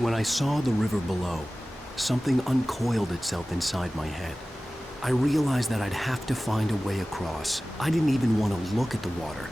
When I saw the river below, something uncoiled itself inside my head. I realized that I'd have to find a way across. I didn't even want to look at the water.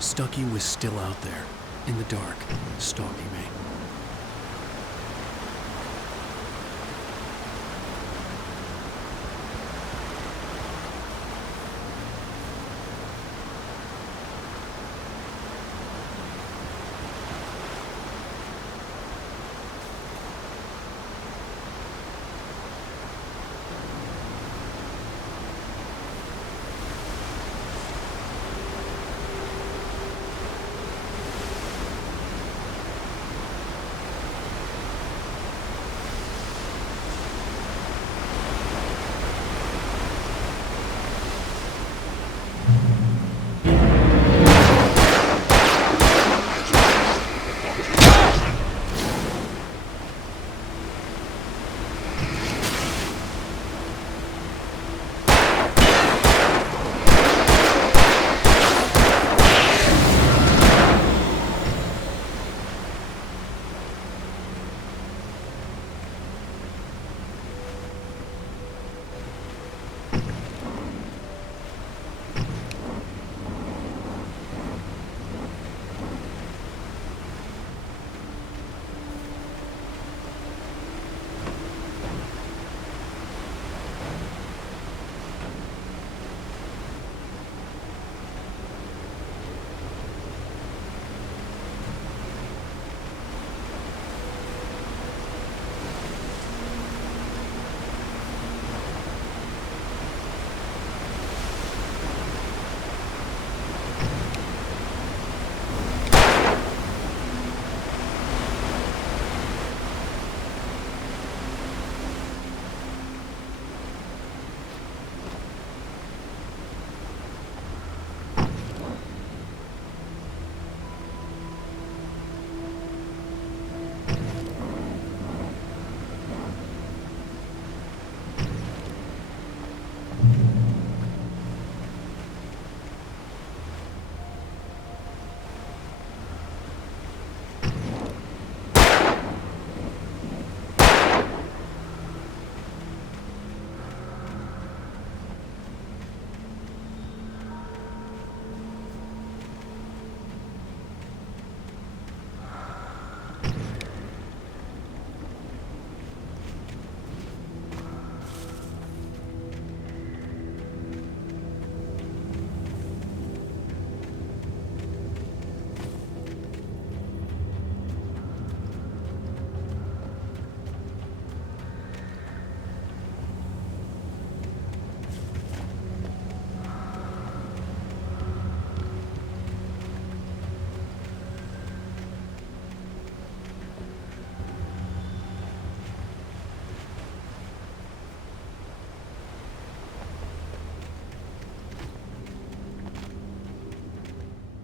Stucky was still out there, in the dark, stalking me.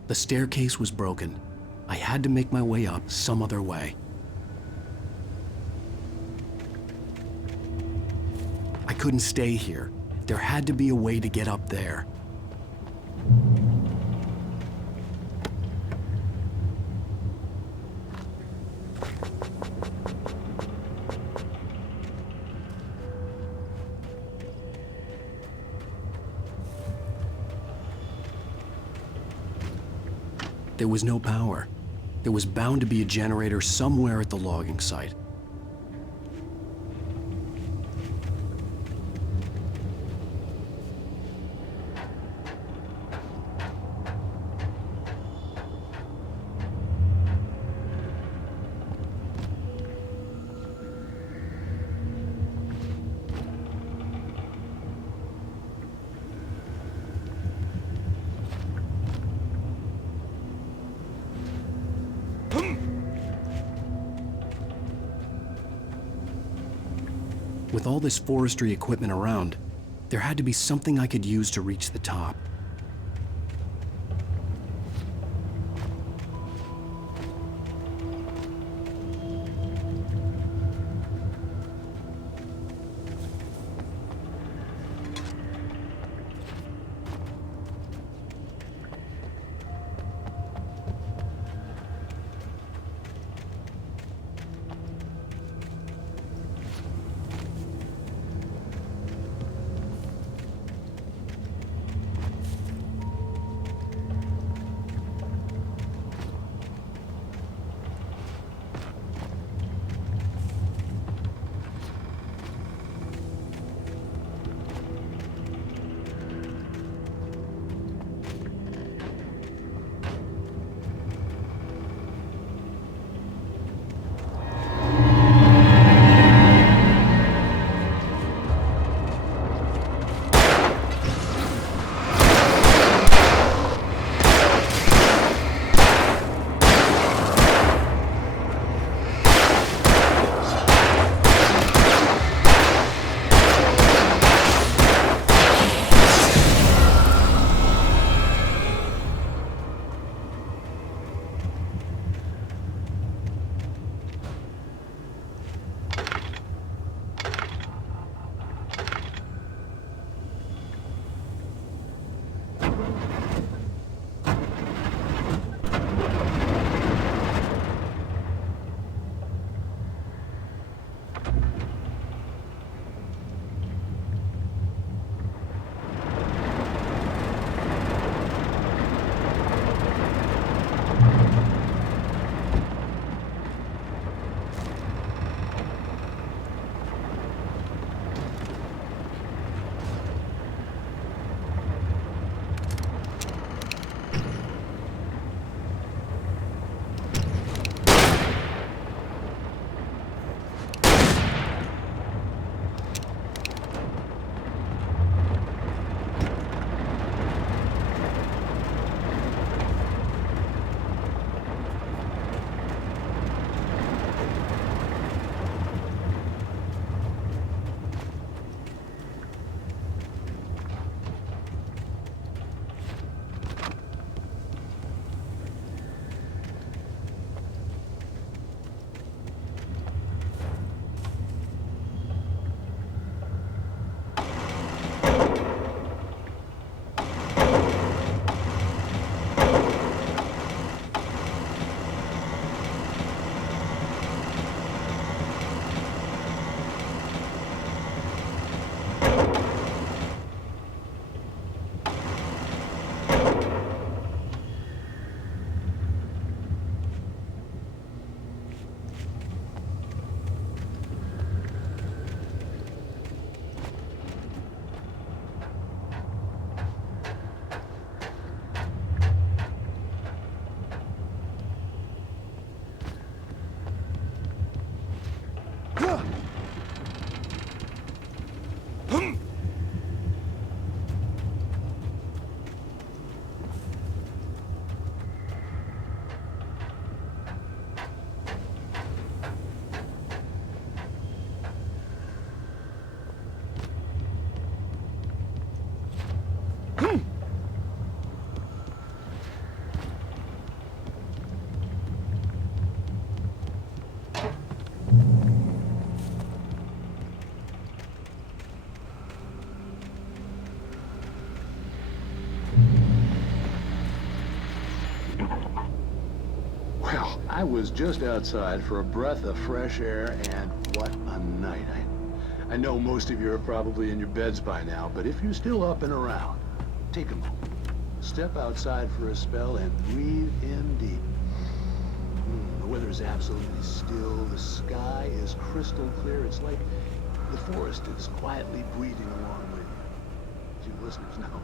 The staircase was broken. I had to make my way up some other way. I couldn't stay here. There had to be a way to get up there. There was no power. There was bound to be a generator somewhere at the logging site. With all this forestry equipment around, there had to be something I could use to reach the top. I was just outside for a breath of fresh air, and what a night. I know most of you are probably in your beds by now, but if you're still up and around, take a moment. Step outside for a spell and breathe in deep. The weather is absolutely still. The sky is crystal clear. It's like the forest is quietly breathing along with you. You listeners know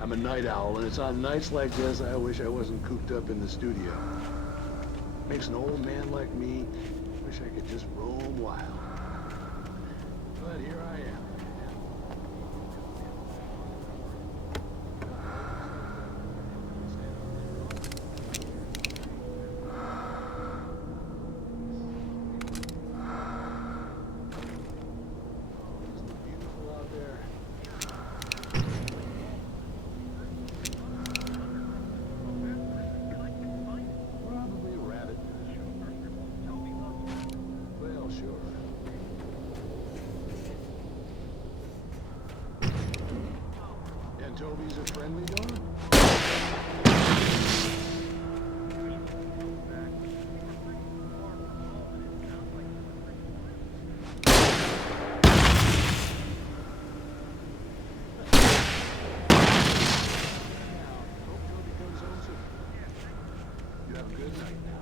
I'm a night owl, and it's on nights like this I wish I wasn't cooped up in the studio. Makes an old man like me wish I could just roam wild. But here I am. Toby's a friendly dog? Hope Toby comes home soon. You have a good night now.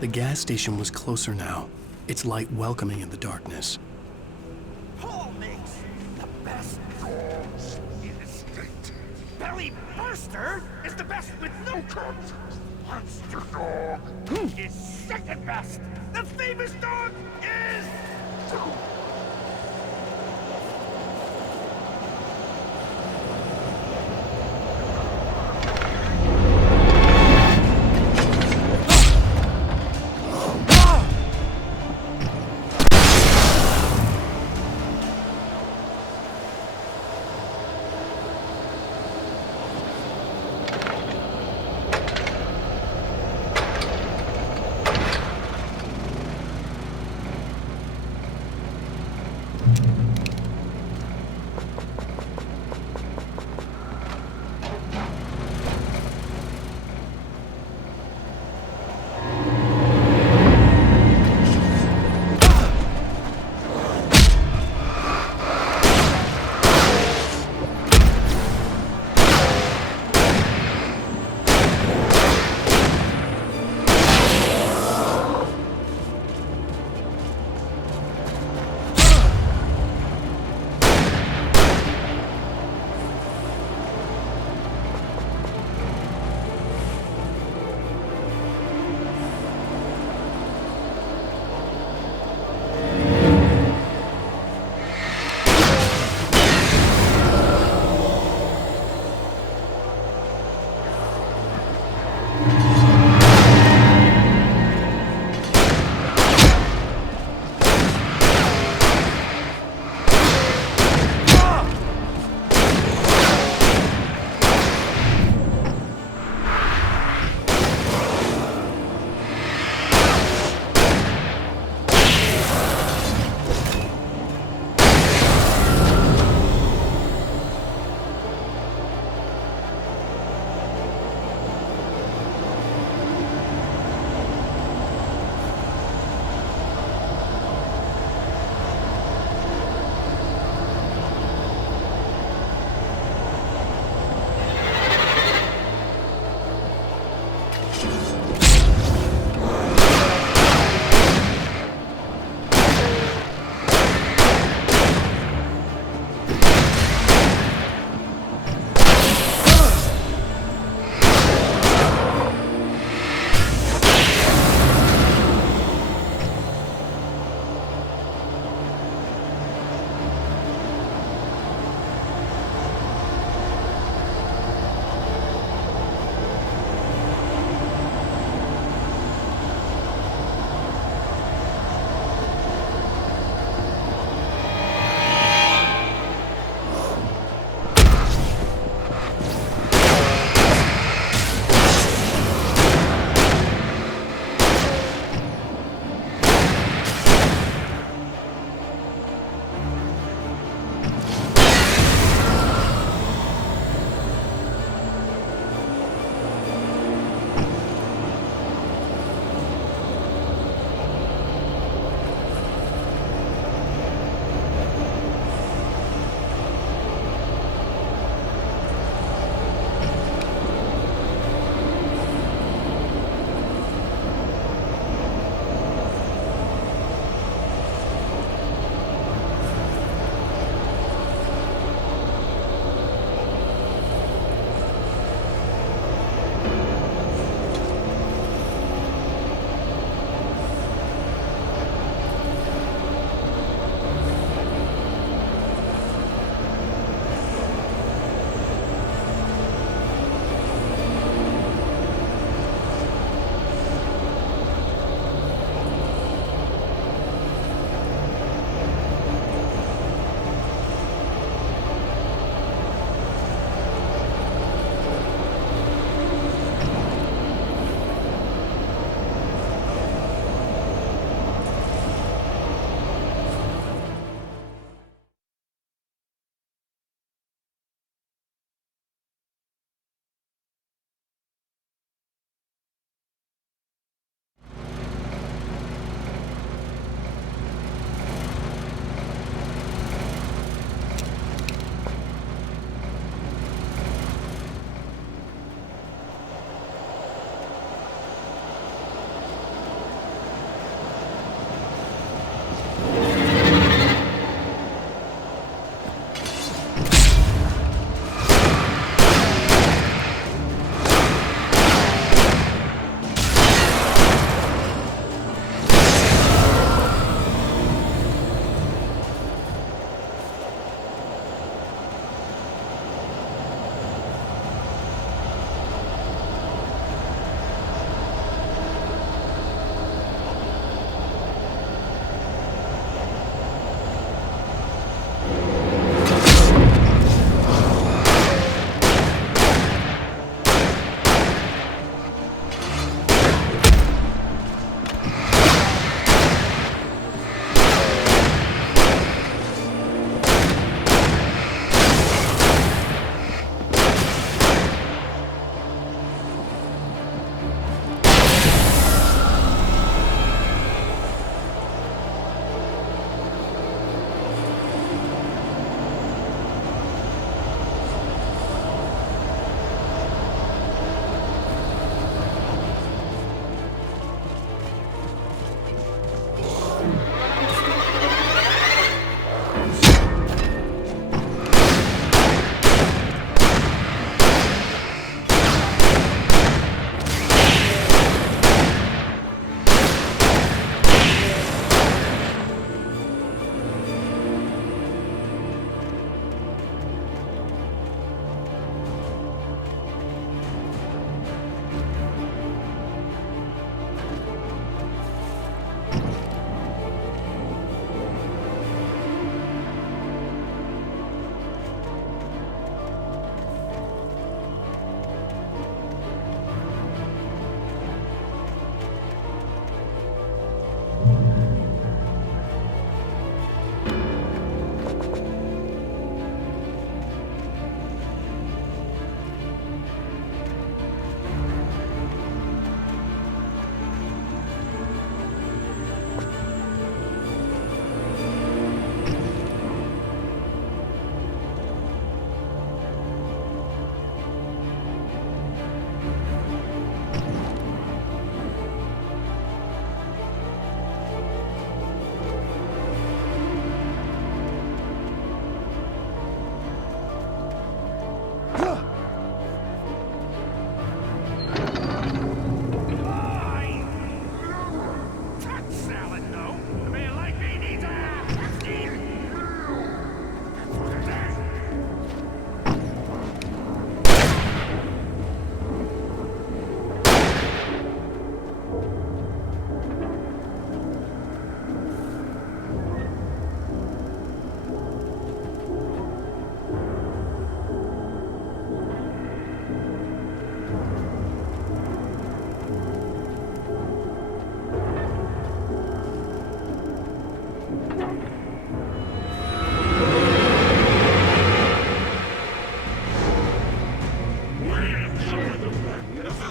The gas station was closer now, its light welcoming in the darkness. Paul makes the best dogs in the state. Belly Burster is the best with no cuts. Monster Dog is second best. The famous dog is...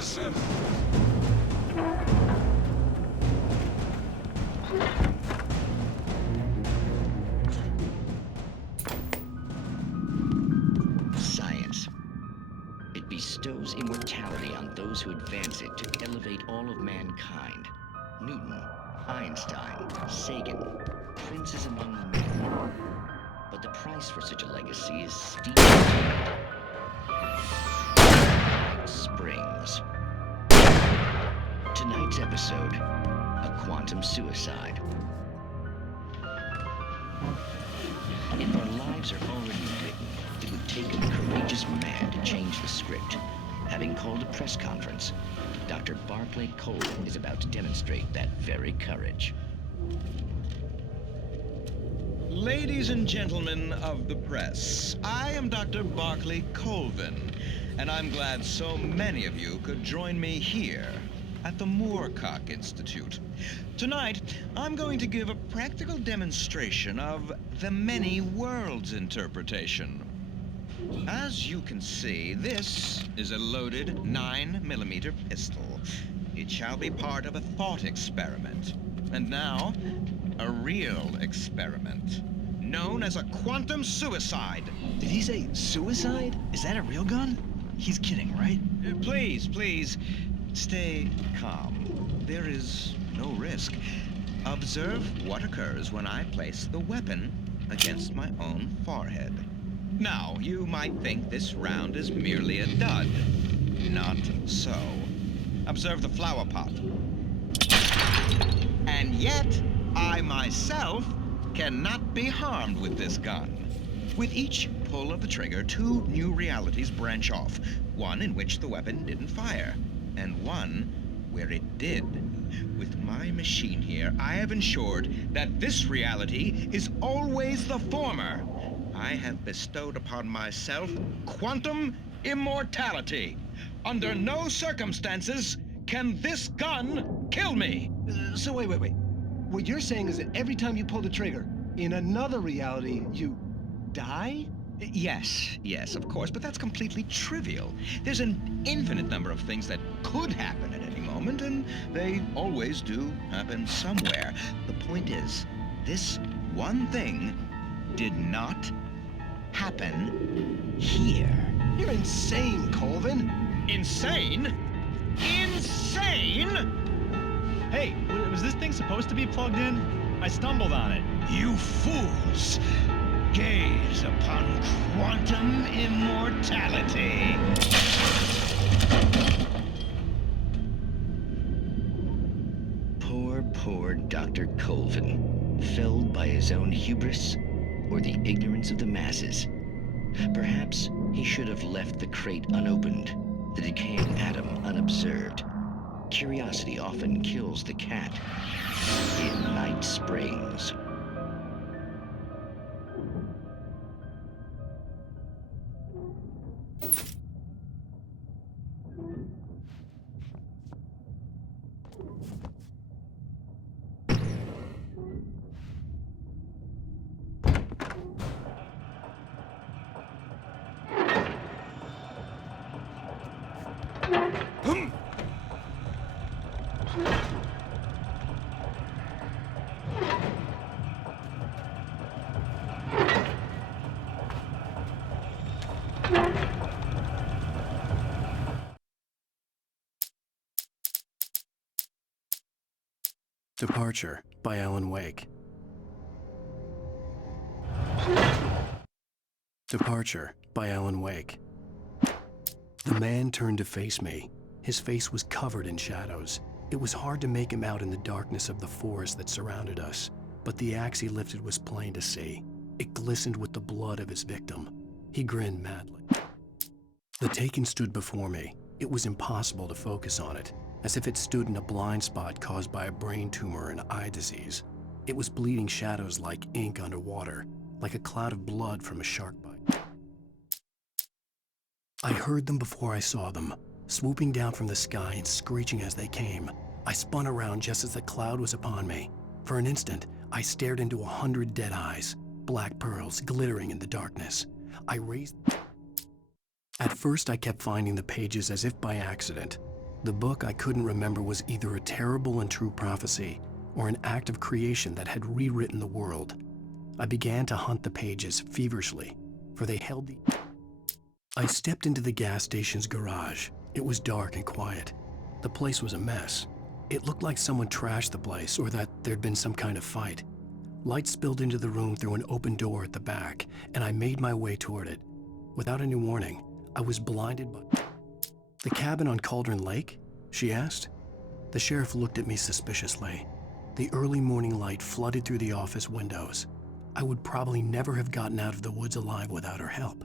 assassin! Science. It bestows immortality on those who advance it to elevate all of mankind. Newton, Einstein, Sagan, princes among men. But the price for such a legacy is steep. Springs. Tonight's episode, a quantum suicide. If our lives are already written, it would take a courageous man to change the script. Having called a press conference, Dr. Barclay Colvin is about to demonstrate that very courage. Ladies and gentlemen of the press, I am Dr. Barclay Colvin, and I'm glad so many of you could join me here at the Moorcock Institute. Tonight, I'm going to give a practical demonstration of the many worlds interpretation. As you can see, this is a loaded 9mm pistol. It shall be part of a thought experiment. And now, a real experiment, known as a quantum suicide. Did he say suicide? Is that a real gun? He's kidding, right? Please, stay calm. There is no risk. Observe what occurs when I place the weapon against my own forehead. Now, you might think this round is merely a dud. Not so. Observe the flower pot. And yet, I myself cannot be harmed with this gun. With each pull of the trigger, two new realities branch off. One in which the weapon didn't fire, and one where it did. With my machine here, I have ensured that this reality is always the former. I have bestowed upon myself quantum immortality. Under no circumstances can this gun kill me. So wait. What you're saying is that every time you pull the trigger, in another reality, you die? Yes, of course, but that's completely trivial. There's an infinite number of things that could happen at any moment, and they always do happen somewhere. The point is, this one thing did not happen here. You're insane, Colvin. Insane? Insane? Hey, was this thing supposed to be plugged in? I stumbled on it. You fools! Gaze upon quantum immortality. Poor Dr. Colvin, felled by his own hubris or the ignorance of the masses. Perhaps he should have left the crate unopened, the decaying atom unobserved. Curiosity often kills the cat in Night Springs. Departure by Alan Wake. Departure by Alan Wake. The man turned to face me. His face was covered in shadows. It was hard to make him out in the darkness of the forest that surrounded us, but the axe he lifted was plain to see. It glistened with the blood of his victim. He grinned madly. The Taken stood before me. It was impossible to focus on it, as if it stood in a blind spot caused by a brain tumor and eye disease. It was bleeding shadows like ink underwater, like a cloud of blood from a shark bite. I heard them before I saw them, swooping down from the sky and screeching as they came. I spun around just as the cloud was upon me. For an instant, I stared into 100 dead eyes, black pearls glittering in the darkness. I raised... At first, I kept finding the pages as if by accident. The book I couldn't remember was either a terrible and true prophecy or an act of creation that had rewritten the world. I began to hunt the pages feverishly, for they held the... I stepped into the gas station's garage. It was dark and quiet. The place was a mess. It looked like someone trashed the place or that there'd been some kind of fight. Light spilled into the room through an open door at the back, and I made my way toward it. Without any warning, I was blinded by... The cabin on Cauldron Lake? She asked. The sheriff looked at me suspiciously. The early morning light flooded through the office windows. I would probably never have gotten out of the woods alive without her help.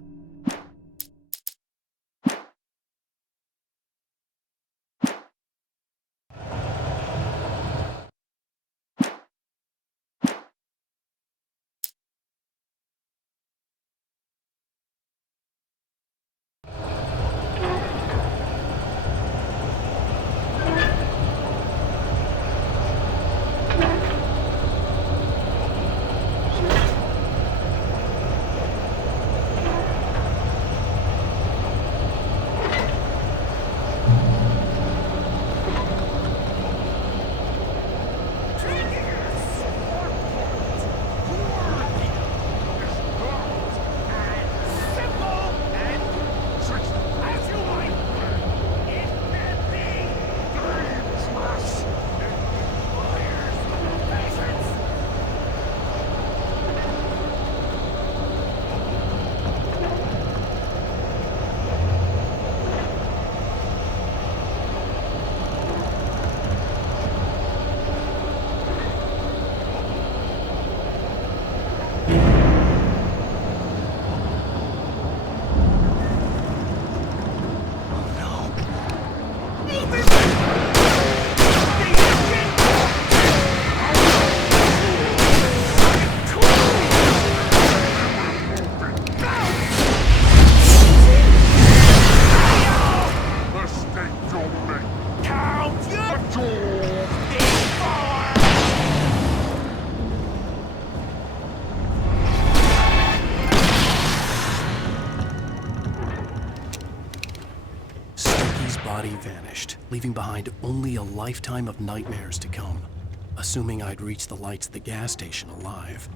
Body vanished, leaving behind only a lifetime of nightmares to come, assuming I'd reached the lights of the gas station alive.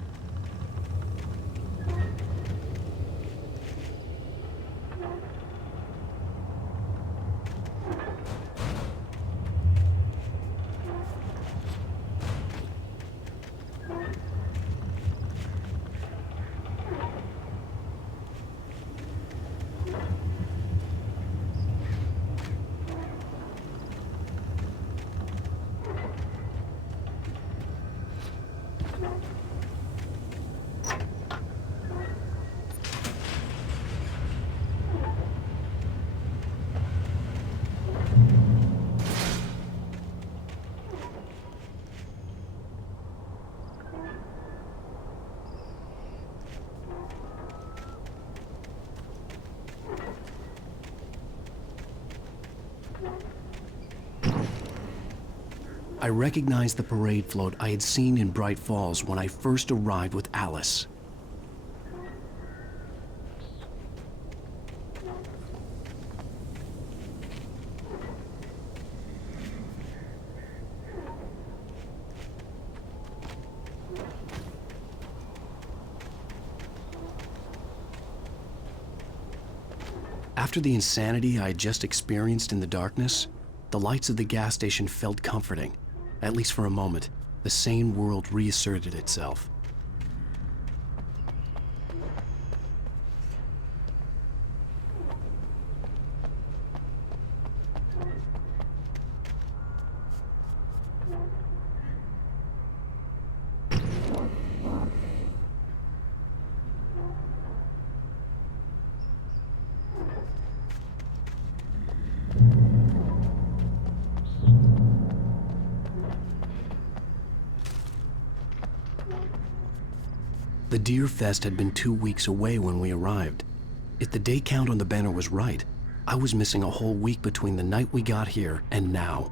I recognized the parade float I had seen in Bright Falls when I first arrived with Alice. After the insanity I had just experienced in the darkness, the lights of the gas station felt comforting. At least for a moment, the sane world reasserted itself. The Deer Fest had been 2 weeks away when we arrived. If the day count on the banner was right, I was missing a whole week between the night we got here and now.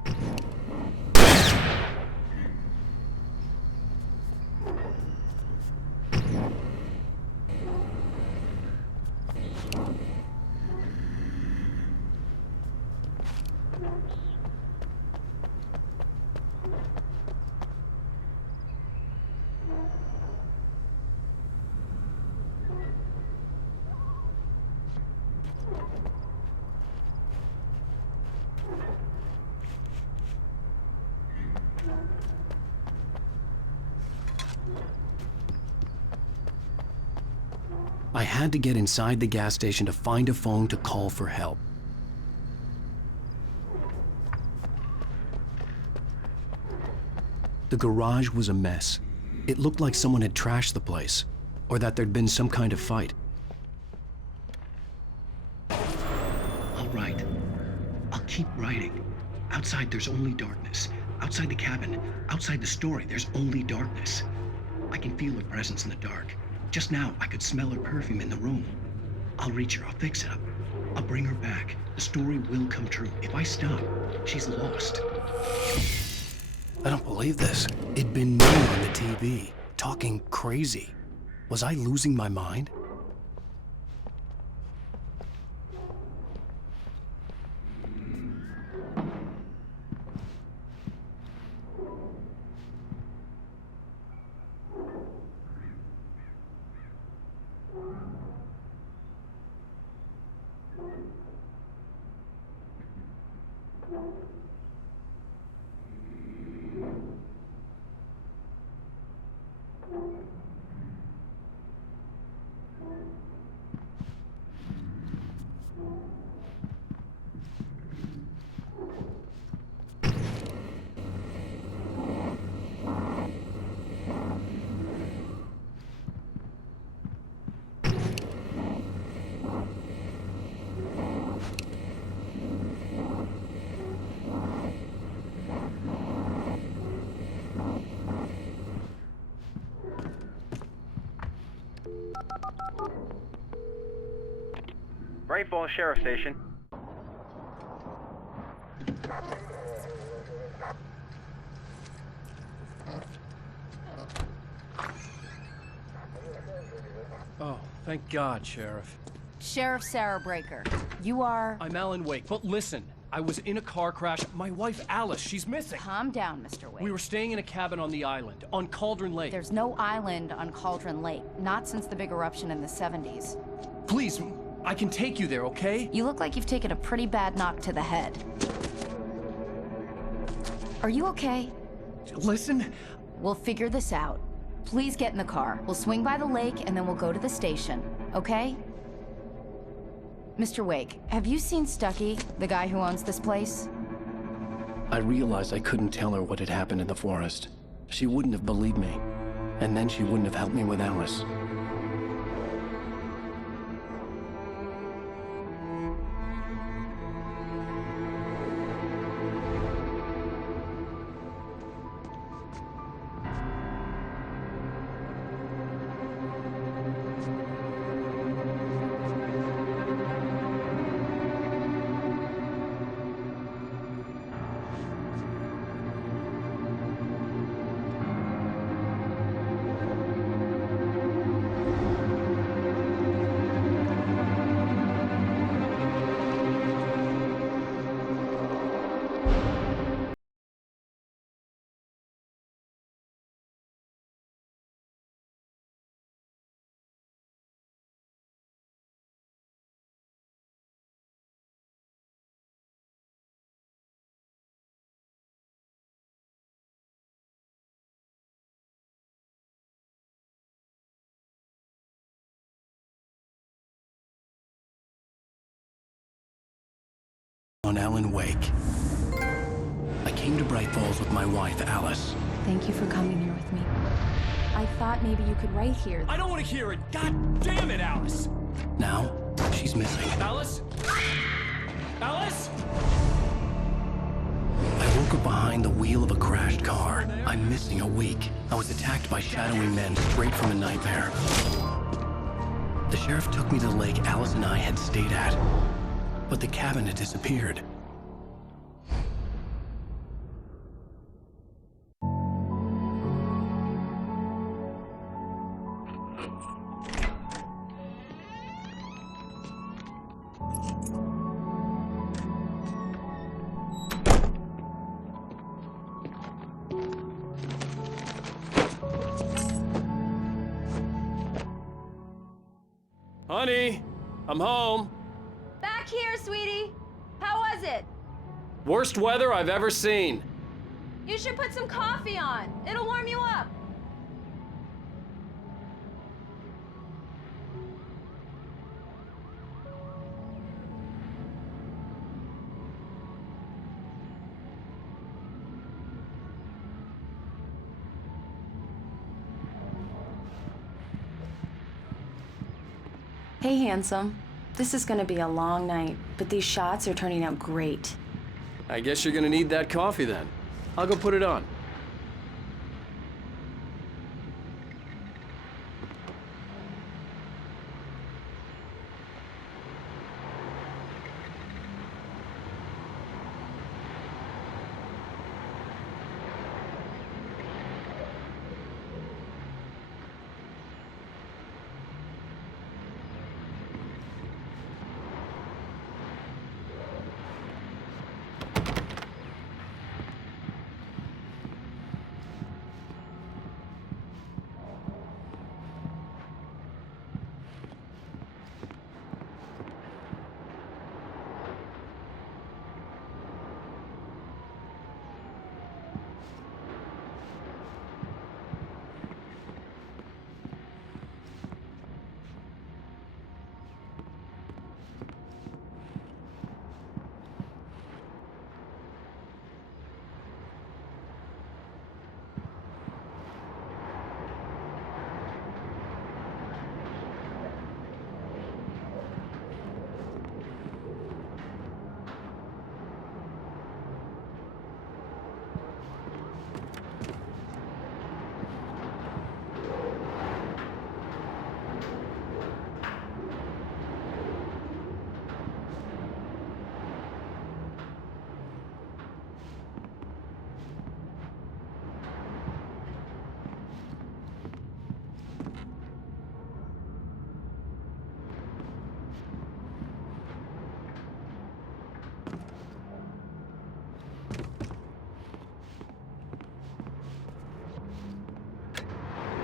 I had to get inside the gas station to find a phone to call for help. The garage was a mess. It looked like someone had trashed the place, or that there'd been some kind of fight. I'll write. I'll keep writing. Outside, there's only darkness. Outside the cabin, outside the story, there's only darkness. I can feel her presence in the dark. Just now, I could smell her perfume in the room. I'll reach her, I'll fix it up. I'll bring her back. The story will come true. If I stop, she's lost. I don't believe this. It'd been me on the TV, talking crazy. Was I losing my mind? Bright Falls Sheriff Station. Oh, thank God, Sheriff. Sheriff Sarah Breaker. You are... I'm Alan Wake, but listen. I was in a car crash. My wife, Alice, she's missing. Calm down, Mr. Wake. We were staying in a cabin on the island, on Cauldron Lake. There's no island on Cauldron Lake. Not since the big eruption in the 70s. Please, I can take you there, okay? You look like you've taken a pretty bad knock to the head. Are you okay? Listen. We'll figure this out. Please get in the car. We'll swing by the lake and then we'll go to the station, okay? Mr. Wake, have you seen Stucky, the guy who owns this place? I realized I couldn't tell her what had happened in the forest. She wouldn't have believed me. And then she wouldn't have helped me with Alice. On Alan Wake. I came to Bright Falls with my wife, Alice. Thank you for coming here with me. I thought maybe you could write here. I don't want to hear it! God damn it, Alice! Now, she's missing. Alice? Alice? I woke up behind the wheel of a crashed car. I'm missing a week. I was attacked by shadowy men straight from a nightmare. The sheriff took me to the lake Alice and I had stayed at. But the cabin had disappeared. Honey, I'm home. Back here, sweetie. How was it? Worst weather I've ever seen. You should put some coffee on. It'll warm you up. Hey, handsome. This is gonna be a long night, but these shots are turning out great. I guess you're gonna need that coffee then. I'll go put it on.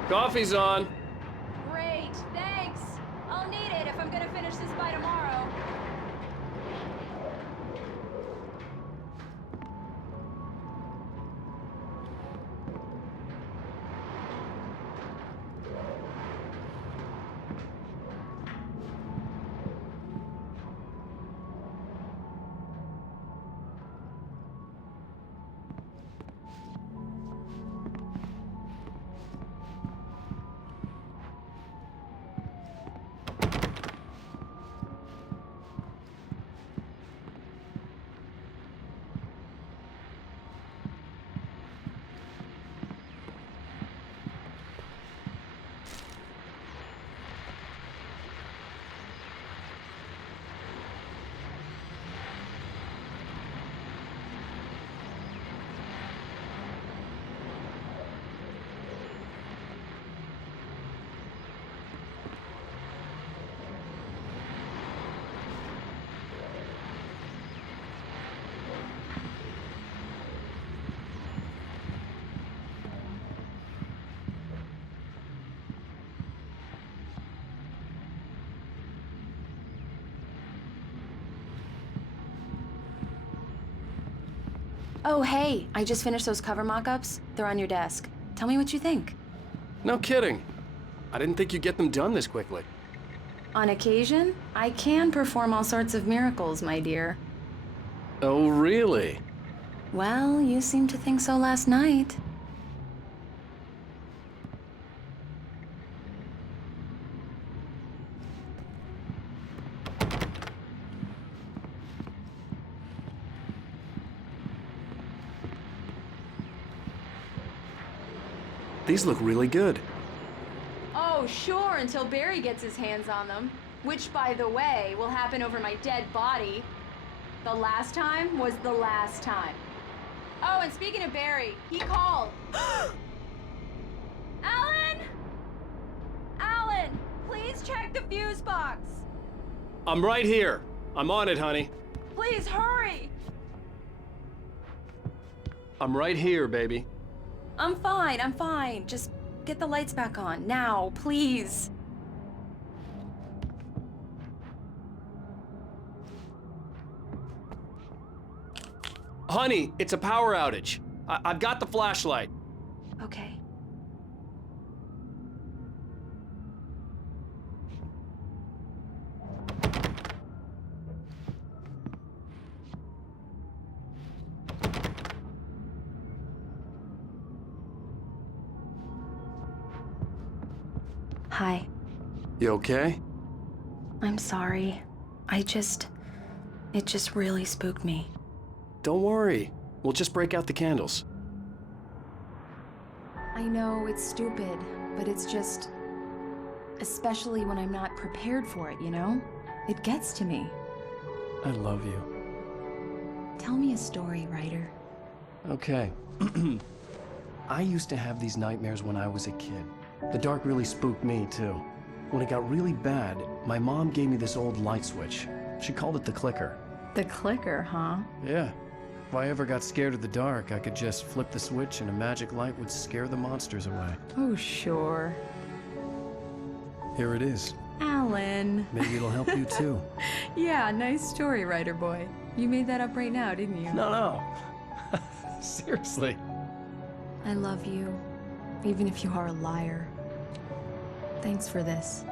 Coffee's on. Great, thanks. I'll need it if I'm gonna finish this by tomorrow. Oh, hey, I just finished those cover mock-ups. They're on your desk. Tell me what you think. No kidding. I didn't think you'd get them done this quickly. On occasion, I can perform all sorts of miracles, my dear. Oh, really? Well, you seemed to think so last night. These look really good. Oh, sure, until Barry gets his hands on them. Which, by the way, will happen over my dead body. The last time was the last time. Oh, and speaking of Barry, he called. Alan! Alan, please check the fuse box. I'm right here. I'm on it, honey. Please hurry. I'm right here, baby. I'm fine. Just get the lights back on. Now, please. Honey, it's a power outage. I've got the flashlight. Okay. Hi. You okay? I'm sorry. It just really spooked me. Don't worry. We'll just break out the candles. I know it's stupid, but it's just... especially when I'm not prepared for it, you know? It gets to me. I love you. Tell me a story, writer. Okay. I used to have these nightmares when I was a kid. The dark really spooked me, too. When it got really bad, my mom gave me this old light switch. She called it the clicker. The clicker, huh? Yeah. If I ever got scared of the dark, I could just flip the switch and a magic light would scare the monsters away. Oh, sure. Here it is. Alan. Maybe it'll help you, too. Yeah, nice story, writer boy. You made that up right now, didn't you? No. Seriously. I love you, even if you are a liar. Thanks for this.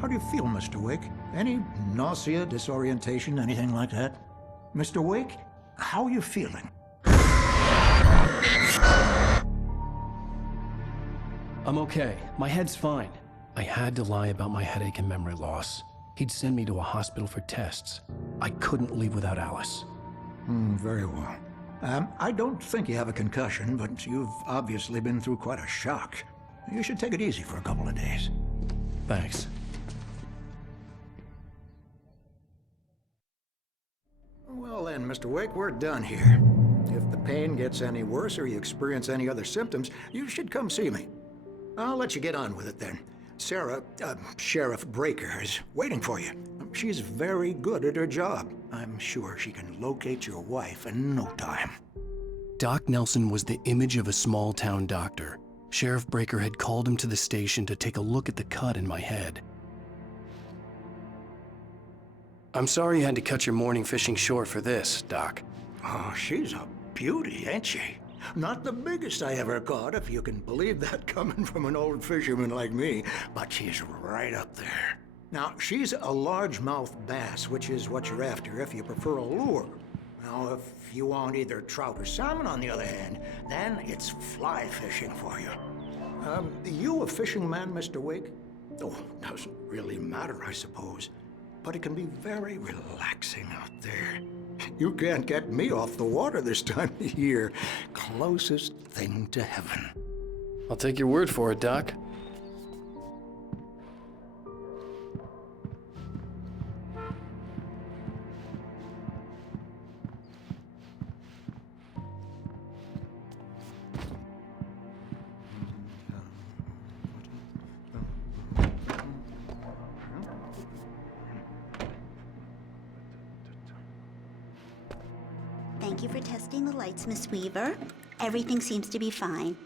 How do you feel, Mr. Wake? Any nausea, disorientation, anything like that? Mr. Wake, how are you feeling? I'm okay. My head's fine. I had to lie about my headache and memory loss. He'd send me to a hospital for tests. I couldn't leave without Alice. Very well. I don't think you have a concussion, but you've obviously been through quite a shock. You should take it easy for a couple of days. Thanks. Well then, Mr. Wake, we're done here. If the pain gets any worse or you experience any other symptoms, you should come see me. I'll let you get on with it then. Sarah, Sheriff Breaker, is waiting for you. She's very good at her job. I'm sure she can locate your wife in no time. Doc Nelson was the image of a small-town doctor. Sheriff Breaker had called him to the station to take a look at the cut in my head. I'm sorry you had to cut your morning fishing short for this, Doc. Oh, she's a beauty, ain't she? Not the biggest I ever caught, if you can believe that coming from an old fisherman like me, but she's right up there. Now, she's a largemouth bass, which is what you're after if you prefer a lure. Now, if you want either trout or salmon, on the other hand, then it's fly fishing for you. You a fishing man, Mr. Wake? Oh, doesn't really matter, I suppose. But it can be very relaxing out there. You can't get me off the water this time of year. Closest thing to heaven. I'll take your word for it, Doc. Thank you for testing the lights, Miss Weaver. Everything seems to be fine.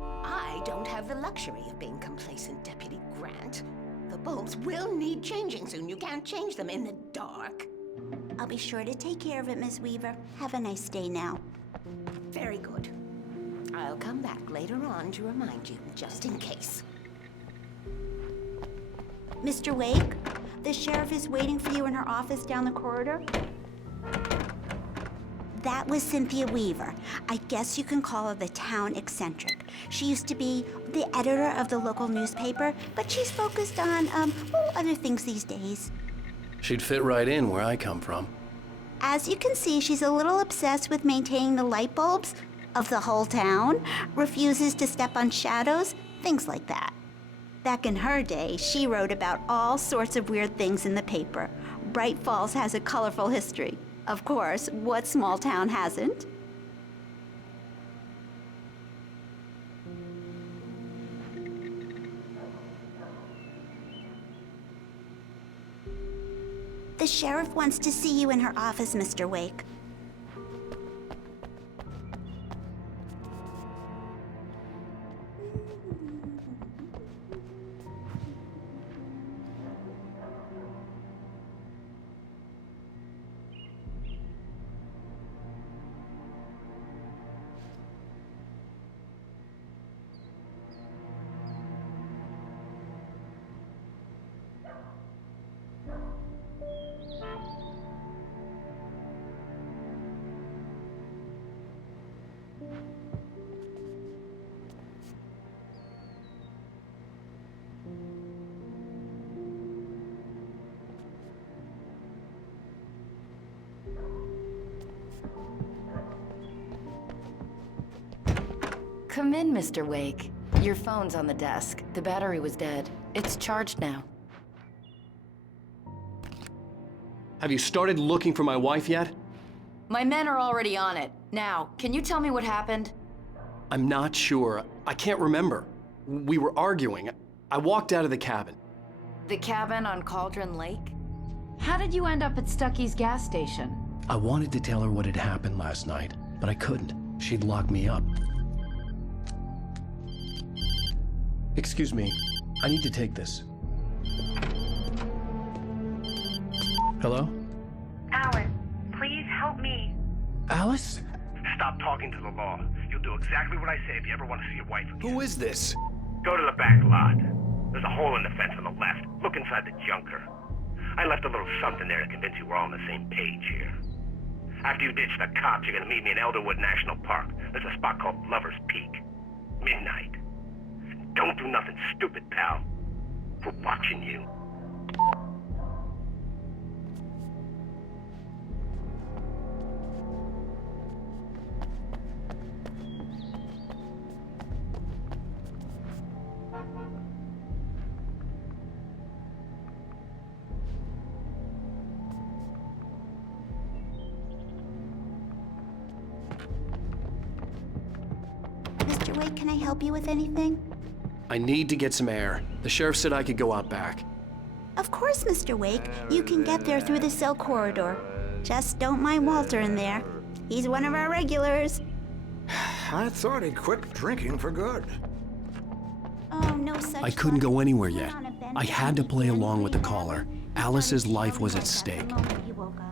I don't have the luxury of being complacent, Deputy Grant. The bulbs will need changing soon. You can't change them in the dark. I'll be sure to take care of it, Miss Weaver. Have a nice day now. Very good. I'll come back later on to remind you, just in case. Mr. Wake, the sheriff is waiting for you in her office down the corridor. That was Cynthia Weaver. I guess you can call her the town eccentric. She used to be the editor of the local newspaper, but she's focused on, other things these days. She'd fit right in where I come from. As you can see, she's a little obsessed with maintaining the light bulbs of the whole town, refuses to step on shadows, things like that. Back in her day, she wrote about all sorts of weird things in the paper. Bright Falls has a colorful history. Of course, what small town hasn't? The sheriff wants to see you in her office, Mr. Wake. Come in, Mr. Wake. Your phone's on the desk. The battery was dead. It's charged now. Have you started looking for my wife yet? My men are already on it. Now, can you tell me what happened? I'm not sure. I can't remember. We were arguing. I walked out of the cabin. The cabin on Cauldron Lake? How did you end up at Stucky's gas station? I wanted to tell her what had happened last night, but I couldn't. She'd lock me up. Excuse me. I need to take this. Hello? Alice, please help me. Alice? Stop talking to the law. You'll do exactly what I say if you ever want to see your wife again. Who is this? Go to the back lot. There's a hole in the fence on the left. Look inside the junker. I left a little something there to convince you we're all on the same page here. After you ditch the cops, you're gonna meet me in Elderwood National Park. There's a spot called Lover's Peak. Midnight. Don't do nothing stupid, pal. We're watching you. Mr. Wake, can I help you with anything? I need to get some air. The sheriff said I could go out back. Of course, Mr. Wake. You can get there through the cell corridor. Just don't mind Walter in there. He's one of our regulars. I thought he'd quit drinking for good. Oh, no such I couldn't luck. go anywhere Put yet. on a bench I had to and play he along with the remembers. caller. He Alice's thought life he'd was show at me stake. the moment he woke up.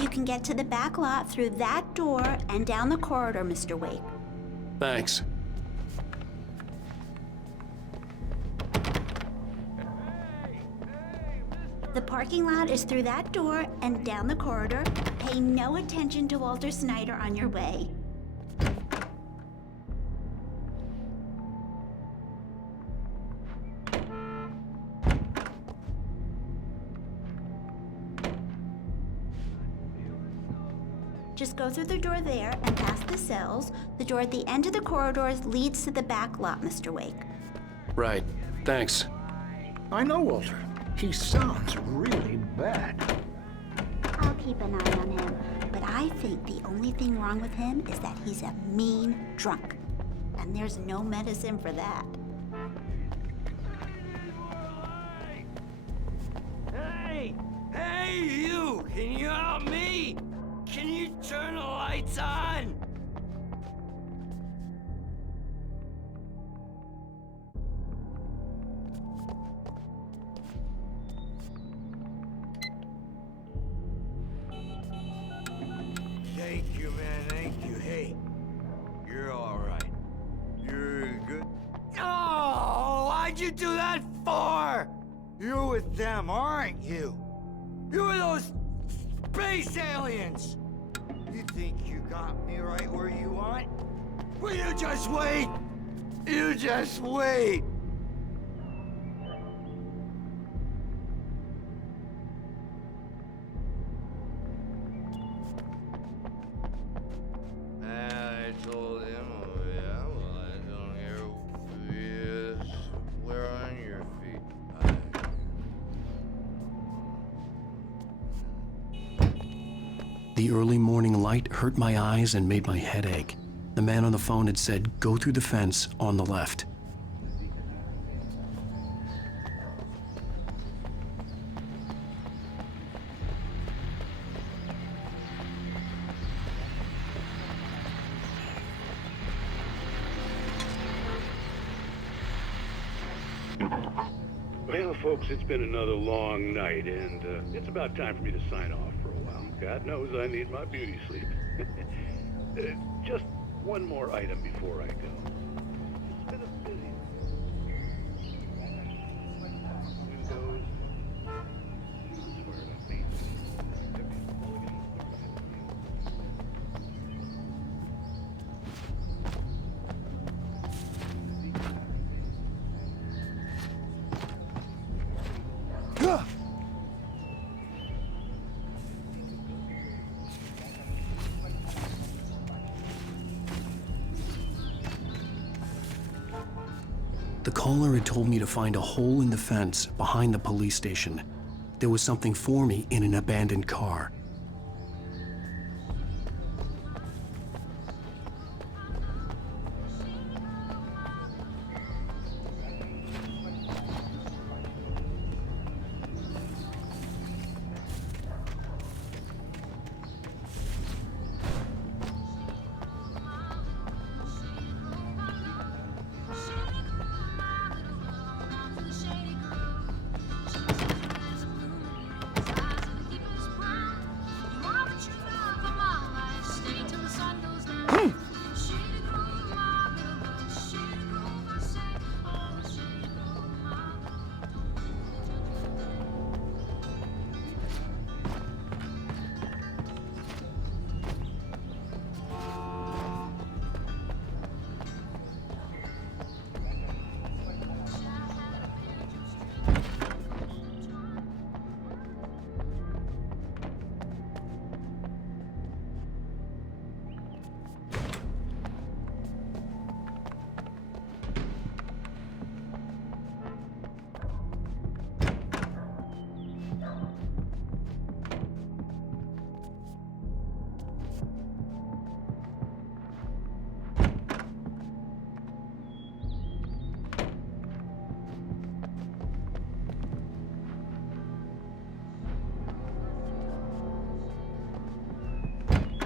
You can get to the back lot through that door and down the corridor, Mr. Wake. Thanks. The parking lot is through that door and down the corridor. Pay no attention to Walter Snyder on your way. Just go through the door there and past the cells. The door at the end of the corridors leads to the back lot, Mr. Wake. Right. Thanks. I know Walter. He sounds really bad. I'll keep an eye on him, but I think the only thing wrong with him is that he's a mean drunk. And there's no medicine for that. Hey! Hey, you! Can you help me? Can you turn the lights on? Thank you, man. Thank you. Hey, you're all right. You're good. Oh, why'd you do that for? You're with them, aren't you? You're those space aliens. You think you got me right where you want? Well, you just wait. You just wait. I told him, oh yeah, well, I don't hear yes. Where on your feet? The early morning light hurt my eyes and made my head ache. The man on the phone had said, go through the fence on the left. Well, folks, it's been another long night, and it's about time for me to sign off for a while. God knows I need my beauty sleep. Just one more item before I go. It's been a busy... Windows... Swear to me. The caller had told me to find a hole in the fence behind the police station. There was something for me in an abandoned car.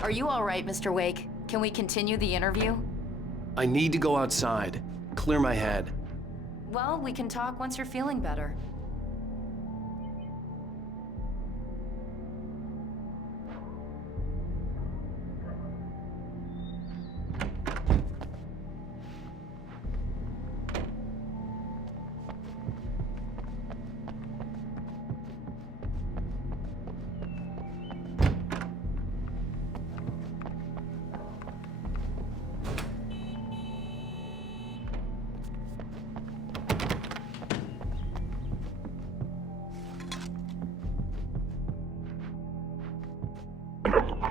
Are you all right, Mr. Wake? Can we continue the interview? I need to go outside, clear my head. Well, we can talk once you're feeling better.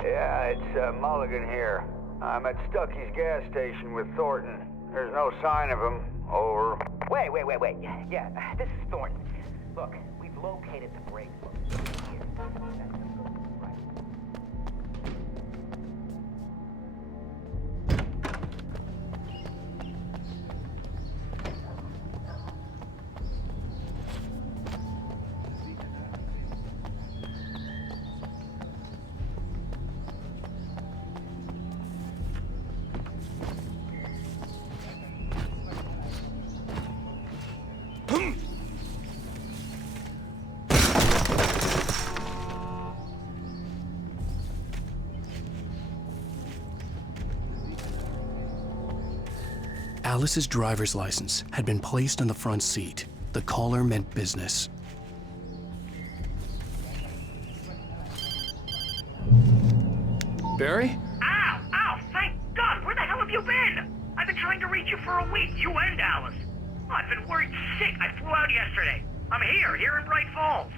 Yeah, it's Mulligan here. I'm at Stucky's gas station with Thornton. There's no sign of him. Over. Wait. Yeah, this is Thornton. Look, we've located the break book. Here. Alice's driver's license had been placed on the front seat. The caller meant business. Barry? Ow! Thank God! Where the hell have you been? I've been trying to reach you for a week, you and Alice. I've been worried sick. I flew out yesterday. I'm here in Bright Falls.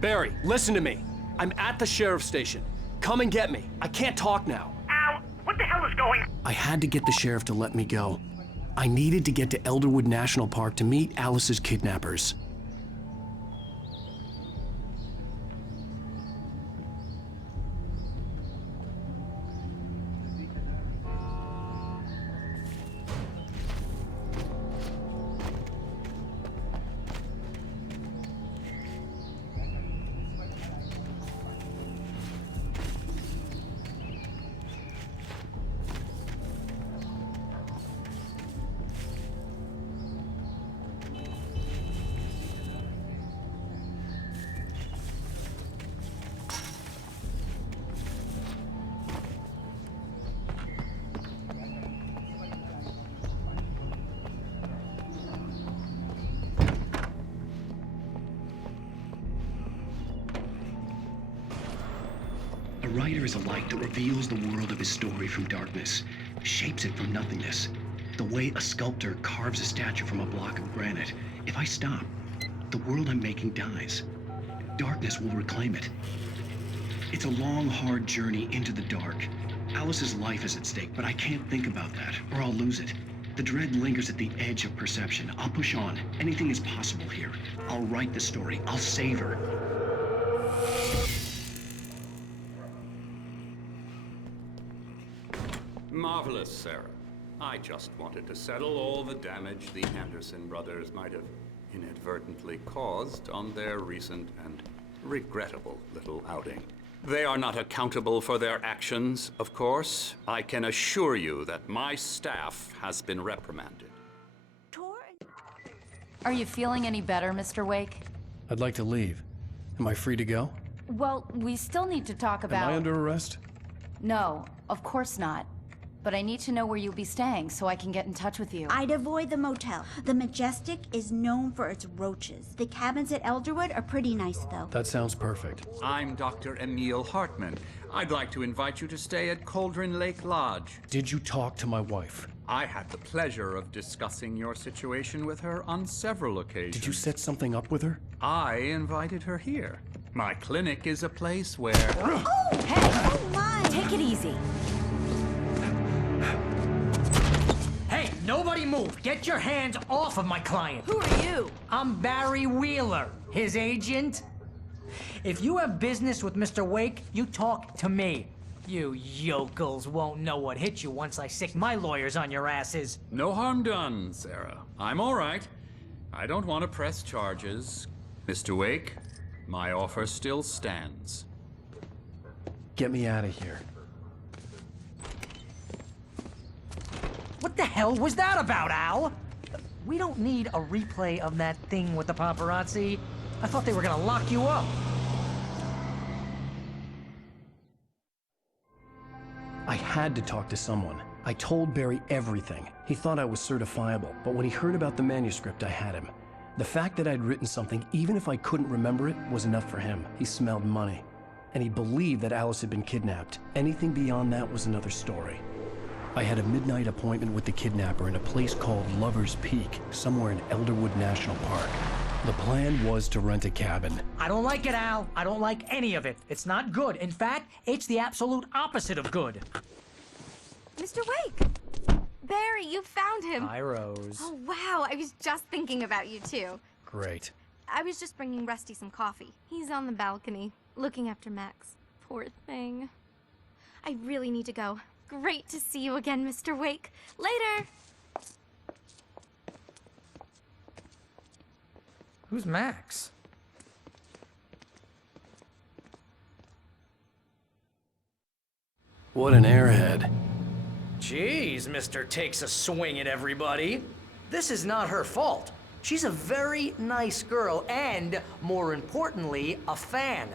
Barry, listen to me. I'm at the sheriff's station. Come and get me. I can't talk now. Ow! What the hell is going on? I had to get the sheriff to let me go. I needed to get to Elderwood National Park to meet Alice's kidnappers. A writer is a light that reveals the world of his story from darkness, shapes it from nothingness. The way a sculptor carves a statue from a block of granite. If I stop, the world I'm making dies. Darkness will reclaim it. It's a long, hard journey into the dark. Alice's life is at stake, but I can't think about that, or I'll lose it. The dread lingers at the edge of perception. I'll push on. Anything is possible here. I'll write the story. I'll save her. Marvelous, Sarah. I just wanted to settle all the damage the Anderson brothers might have inadvertently caused on their recent and regrettable little outing. They are not accountable for their actions, of course. I can assure you that my staff has been reprimanded. Are you feeling any better, Mr. Wake? I'd like to leave. Am I free to go? Well, we still need to talk about... Am I under arrest? No, of course not. But I need to know where you'll be staying so I can get in touch with you. I'd avoid the motel. The Majestic is known for its roaches. The cabins at Elderwood are pretty nice, though. That sounds perfect. I'm Dr. Emil Hartman. I'd like to invite you to stay at Cauldron Lake Lodge. Did you talk to my wife? I had the pleasure of discussing your situation with her on several occasions. Did you set something up with her? I invited her here. My clinic is a place where... Oh! Hey! Oh, my! Take it easy. Hey, nobody move! Get your hands off of my client! Who are you? I'm Barry Wheeler, his agent. If you have business with Mr. Wake, you talk to me. You yokels won't know what hit you once I sick my lawyers on your asses. No harm done, Sarah. I'm all right. I don't want to press charges. Mr. Wake, my offer still stands. Get me out of here. What the hell was that about, Al? We don't need a replay of that thing with the paparazzi. I thought they were gonna lock you up. I had to talk to someone. I told Barry everything. He thought I was certifiable, but when he heard about the manuscript, I had him. The fact that I'd written something, even if I couldn't remember it, was enough for him. He smelled money. And he believed that Alice had been kidnapped. Anything beyond that was another story. I had a midnight appointment with the kidnapper in a place called Lover's Peak, somewhere in Elderwood National Park. The plan was to rent a cabin. I don't like it, Al. I don't like any of it. It's not good. In fact, it's the absolute opposite of good. Mr. Wake! Barry, you found him! Hi, Rose. Oh, wow. I was just thinking about you, too. Great. I was just bringing Rusty some coffee. He's on the balcony, looking after Max. Poor thing. I really need to go. Great to see you again, Mr. Wake. Later! Who's Max? What an airhead. Jeez, Mr. Takes a swing at everybody. This is not her fault. She's a very nice girl and, more importantly, a fan.